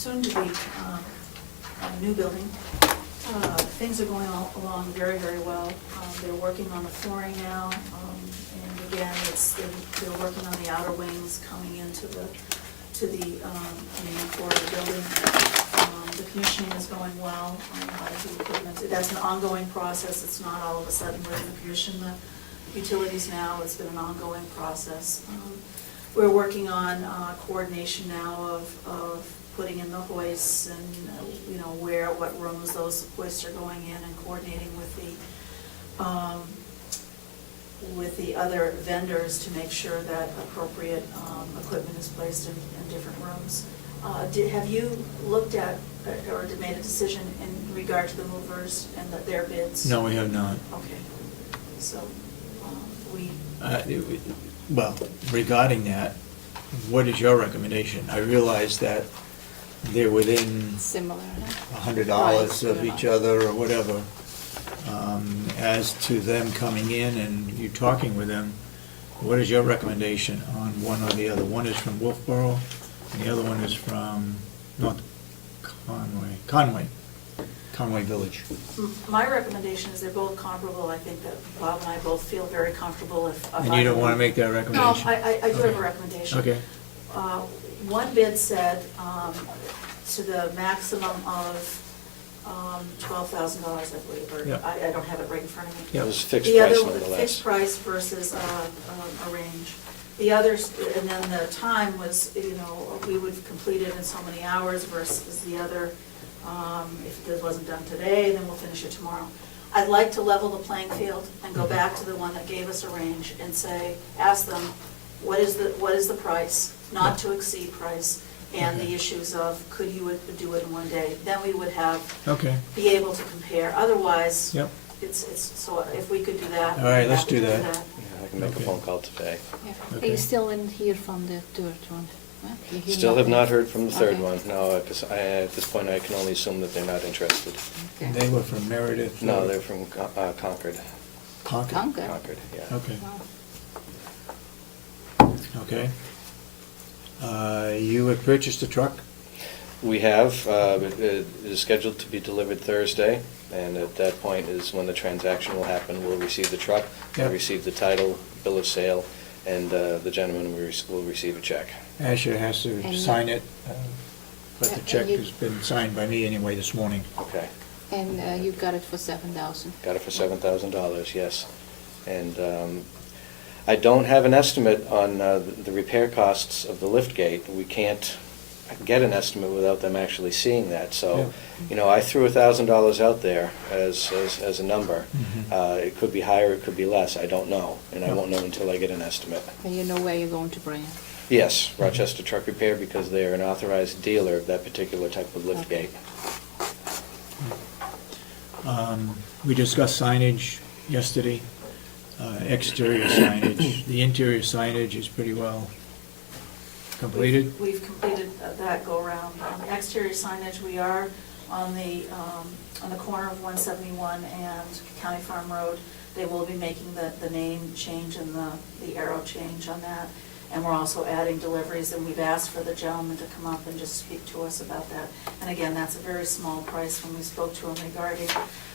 soon-to-be new building. Things are going along very, very well. They're working on the flooring now, and again, they're working on the outer wings coming into the main core of the building. The commissioning is going well on a lot of the equipment. That's an ongoing process. It's not all of a sudden we're going to commission the utilities now. It's been an ongoing process. We're working on coordination now of putting in the hoists and what rooms those hoists are going in, and coordinating with the other vendors to make sure that appropriate equipment is placed in different rooms. Have you looked at or made a decision in regard to the movers and their bids? No, we have not. Okay, so Well, regarding that, what is your recommendation? I realize that they're within Similar. $100 of each other or whatever. As to them coming in and you talking with them, what is your recommendation on one or the other? One is from Wolfboro, and the other one is from North Conway Village. My recommendation is they're both comparable. I think that Bob and I both feel very comfortable if And you don't want to make that No, recommendation? I do have a recommendation. Okay. One bid said to the maximum of $12,000, I believe, or Yep. I don't have it right in front of me. Yep. It was fixed The price other, nonetheless. fixed price versus a range. The others, and then the time was, we would complete it in so many hours versus the other, if it wasn't done today, then we'll finish it tomorrow. I'd like to level the playing field and go back to the one that gave us a range and say, ask them, what is the price, not to exceed price, and the issues of, could you do it in one day? Then we would be able to compare. Otherwise, Yep. so if we could do that. All right, we'd let's have to do that. Yeah, I can make a Okay. phone call today. Yeah. Okay. You still didn't hear from the third one? Huh? You hear Still have nothing? not heard from the third Okay. one, no, because at this point I can only assume that they're not interested. Okay. They were from Meredith? No, they're from Concord. Concord? Concord? Concord, yeah. Okay, Wow. okay. You had purchased a truck? We have, it is scheduled to be delivered Thursday, and at that point is when the transaction will happen. We'll receive the truck, we'll Yep. receive the title, bill of sale, and the gentleman will receive a check. Asher has to And- sign it, but the and check you- has been signed by me anyway this morning. Okay. And you got it for $7,000? Got it for $7,000, yes. And I don't have an estimate on the repair costs of the lift gate. We can't get an estimate without them actually seeing that. So, I threw $1,000 out there as a number. Mhm. It could be higher, it could be less, I don't know, and I Yeah. won't know until I get an estimate. And you know where you're going to bring it? Yes, Rochester Truck Repair, because they're an authorized dealer of that particular type of lift Okay. gate. We discussed signage yesterday, exterior signage. The interior signage is pretty well completed. We've completed that go-around. Exterior signage, we are on the corner of 171 and County Farm Road. They will be making the name change and the arrow change on that. And we're also adding deliveries, and we've asked for the gentleman to come up and just speak to us about that. And again, that's a very small price when we spoke to him regarding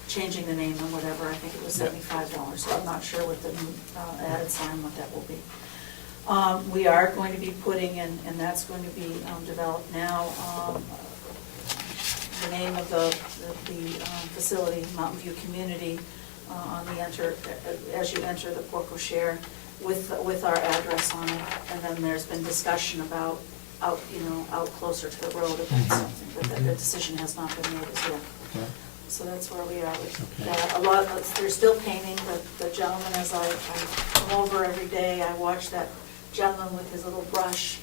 changing the name and whatever. I think it was $75, so I'm not sure with the new added sign what that will be. We are going to be putting in, and that's going to be developed now, the name of the facility, Mountain View Community, on the as you enter the Port Cochere, with our address on it. And then there's been discussion about out closer to the road, if that's something, but the decision has not been made as yet. Okay. So that's where we are with Okay. that. They're still painting. The gentleman, as I come over every day, I watch that gentleman with his little brush.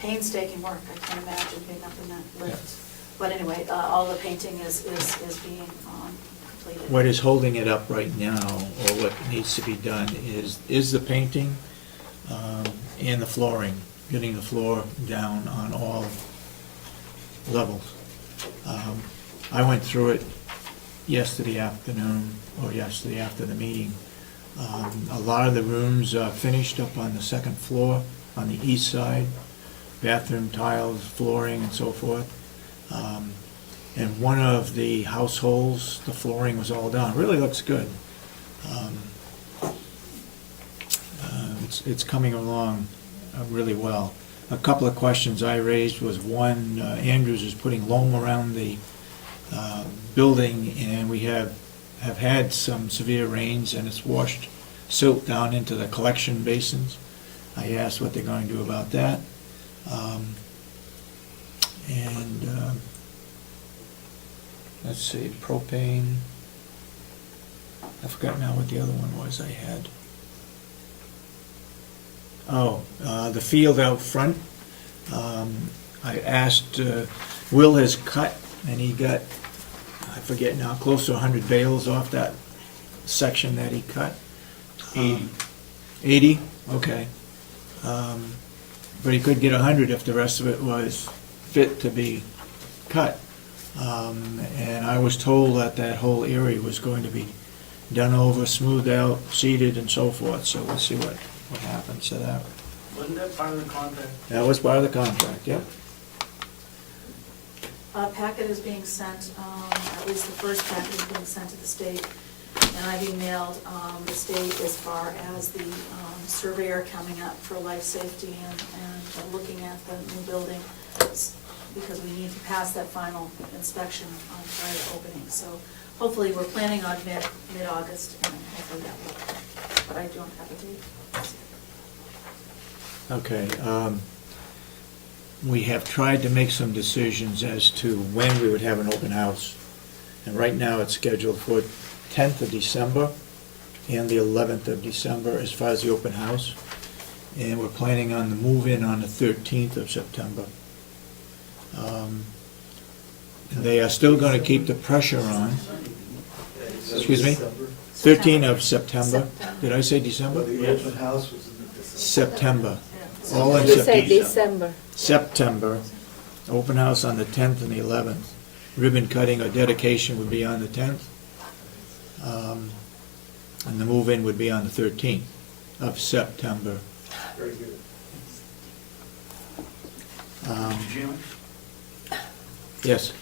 Painstaking work. I can't imagine being up in that lift. But anyway, all the painting is being completed. What is holding it up right now, or what needs to be done, is the painting and the flooring, getting the floor down on all levels. I went through it yesterday afternoon, or yesterday after the meeting. A lot of the rooms are finished up on the second floor, on the east side, bathroom tiles, flooring, and so forth. And one of the households, the flooring was all down. It really looks good. It's coming along really well. A couple of questions I raised was, one, Andrews is putting loam around the building, and we have had some severe rains, and it's washed silt down into the collection basins. I asked what they're going to do about that. Let's see, propane. I forgot now what the other one was I had. Oh, the field out front. I asked, Will has cut, and he got, I forget now, close to 100 bales off that section that he cut. 80. 80? Okay. But he could get 100 if the rest of it was fit to be cut. And I was told that that whole area was going to be done over, smoothed out, seeded, and so forth, so we'll see what happens to that. Wasn't that part of the contract? That was part of the contract, yep. A packet is being sent, at least the first packet is being sent to the state, and I've emailed the state as far as the surveyor coming up for life safety and looking at the new building, because we need to pass that final inspection prior to opening. So hopefully, we're planning on mid-August, and hopefully that will, but I don't have a date. Okay. We have tried to make some decisions as to when we would have an open house. And right now, it's scheduled for 10th of December and the 11th of December as far as the open house. And we're planning on the move-in on the 13th of September. They are still going to keep the pressure on. Excuse me? 13th of September. Did I say December? The open house was in December. September. All in You said September. December. September. Open house on the 10th and the 11th. Ribbon cutting or dedication would be on the 10th. And the move-in would be on the 13th of September. Very good. Mr. Chairman, Yes?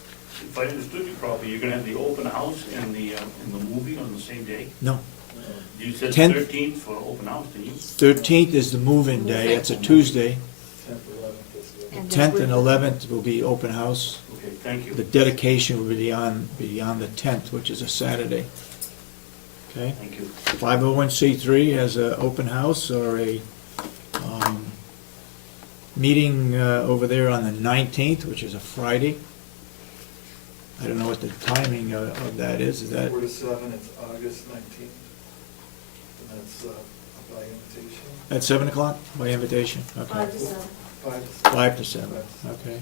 if I understood you properly, you're gonna have the open house and the movie on the same day? No. You said 10th. 13th for open house, didn't you? 13th is the move-in day. It's a Tuesday. 10th, 11th is the. And 10th and 11th will be open house. Okay, thank you. The dedication will be on the 10th, which is a Saturday. Okay? Thank you. 501c3 has an open house or a meeting over there on the 19th, which is a Friday. I don't know what the timing of that is. Is that 4 to 7, it's August 19th. And that's by invitation. at 7 o'clock by invitation? Okay. 5 to 7. 5 to 7. 5 to 7, okay.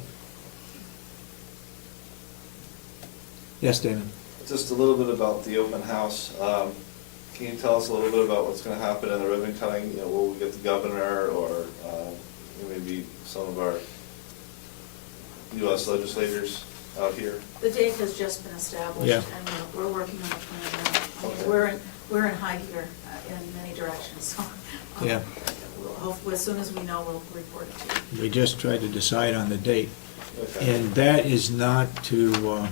Yes, Damon? Just a little bit about the open house. Can you tell us a little bit about what's going to happen in the ribbon cutting? You know, will we get the governor or maybe some of our U.S. legislators out here? The date has just been established, Yeah. and we're working on a plan now. I mean, Okay. we're in high gear in many directions, so. Yeah. We'll hopefully, as soon as we know, we'll report it to you. We just tried to decide on the date. Okay. And that is not to,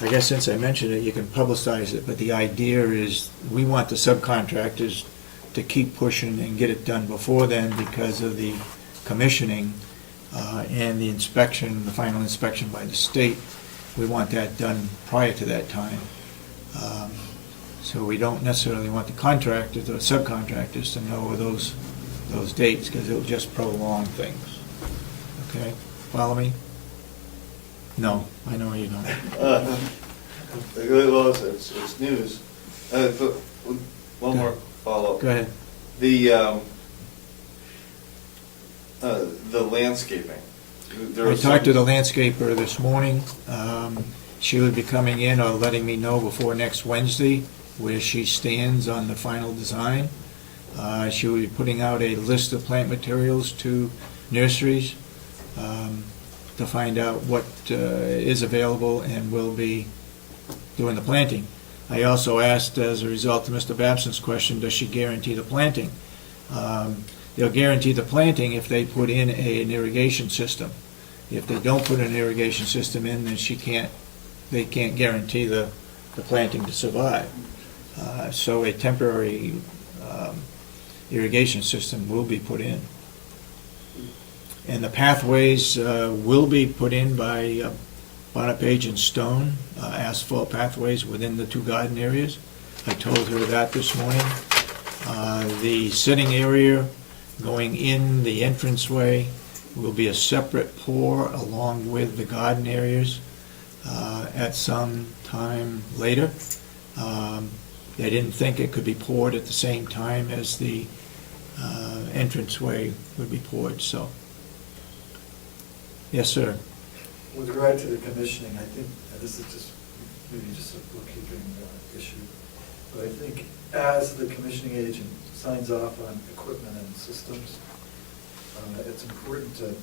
I guess since I mentioned it, you can publicize it, but the idea is we want the subcontractors to keep pushing and get it done before then because of the commissioning and the inspection, the final inspection by the state. We want that done prior to that time. So we don't necessarily want the contractors or subcontractors to know those dates because it'll just prolong things. Okay, follow me? No, I know you don't. Well, it's news. But one more follow-up. Go ahead. The landscaping. There I was talked to the some- landscaper this morning. She would be coming in or letting me know before next Wednesday where she stands on the final design. She will be putting out a list of plant materials to nurseries to find out what is available and will be doing the planting. I also asked, as a result of Mr. Babson's question, does she guarantee the planting? They'll guarantee the planting if they put in an irrigation system. If they don't put an irrigation system in, then they can't guarantee the planting to survive. So a temporary irrigation system will be put in. And the pathways will be put in by Bonapage and Stone, asphalt pathways within the two garden areas. I told her that this morning. The sitting area going in the entranceway will be a separate pour along with the garden areas at some time later. They didn't think it could be poured at the same time as the entranceway would be poured, so. Yes, sir. With regard to the commissioning, I think, and this is just, maybe just a bookkeeping issue, but I think as the commissioning agent signs off on equipment and systems, it's important to,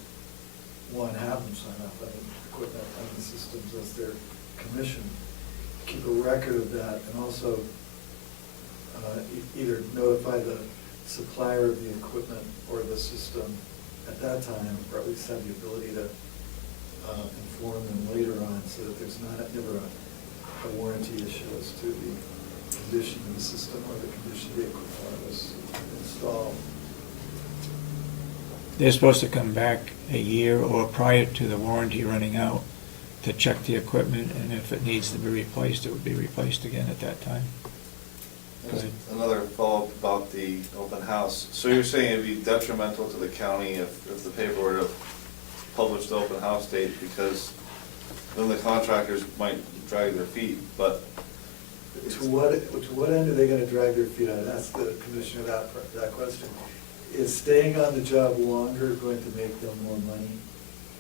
one, have them sign off on the equipment and the systems as they're commissioned, keep a record of that, and also either notify the supplier of the equipment or the system at that time, or at least have the ability to inform them later on, so that there's never a warranty issue as to the condition of the system or the condition of the equipment that was installed. They're supposed to come back a year or prior to the warranty running out to check the equipment, and if it needs to be replaced, it would be replaced again at that time. Go ahead. Another follow-up about the open house. So you're saying it'd be detrimental to the county if the paper were to publish the open house date, because then the contractors might drag their feet, but. To what end are they gonna drag their feet on? That's the commissioner, that question. Is staying on the job longer going to make them more money?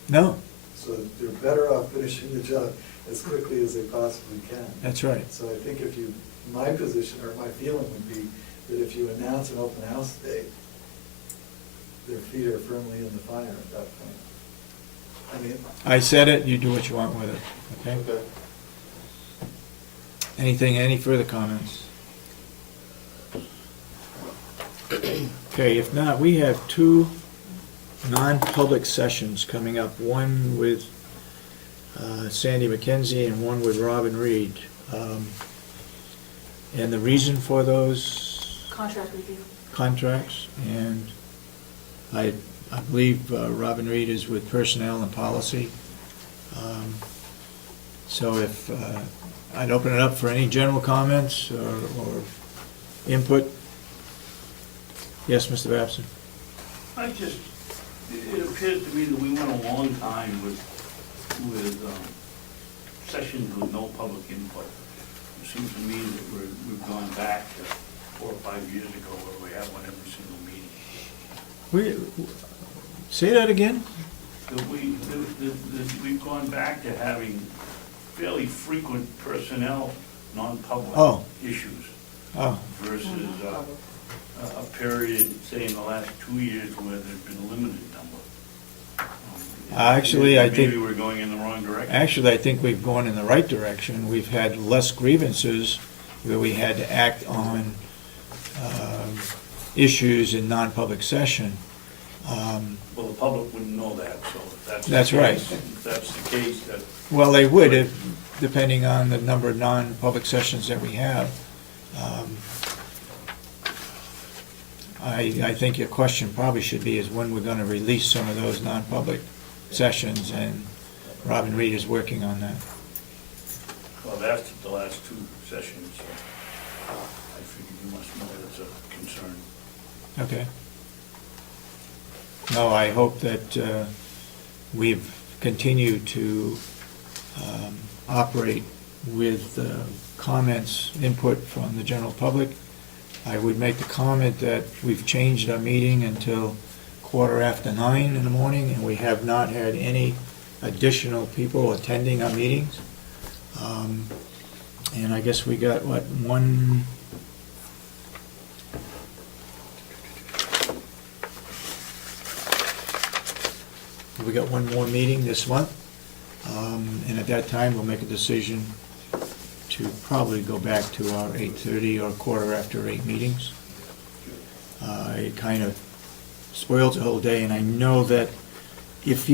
No, So they're better off finishing the job as quickly as they possibly can. that's right. So I think if you, my position or my feeling would be that if you announce an open house date, their feet are firmly in the fire at that point. I mean. I said it, you do what you want with it, okay? Any further comments? Okay, if not, we have two non-public sessions coming up, one with Sandy McKenzie and one with Robin Reed. And the reason for those Contract review. contracts, and I believe Robin Reed is with Personnel and Policy. So if, I'd open it up for any general comments or input. Yes, Mr. Babson? It appears to me that we went a long time with sessions with no public input. It seems to me that we've gone back to 4 or 5 years ago where we had one every single meeting. Say that again? That we've gone back to having fairly frequent personnel, non-public issues Oh, versus a period, say, in the last 2 years where there's been a limited number. Actually, I think. Maybe we're going in the wrong direction. Actually, I think we've gone in the right direction. We've had less grievances where we had to act on issues in non-public session. Well, the public wouldn't know that, so if that's. That's the right. case, if that's the case, that. Well, they would, depending on the number of non-public sessions that we have. I think your question probably should be is when we're going to release some of those non-public sessions, and Robin Reed is working on that. Well, I've asked it the last 2 sessions, so I figured you must know that's a concern. Okay. No, I hope that we've continued to operate with comments, input from the general public. I would make the comment that we've changed our meeting until 9:15 in the morning, and we have not had any additional people attending our meetings. And I guess we got, what, one... We got one more meeting this month, and at that time, we'll make a decision to probably go back to our 8:30 or 8:15 meetings. It kind of spoils the whole day, and I know that if you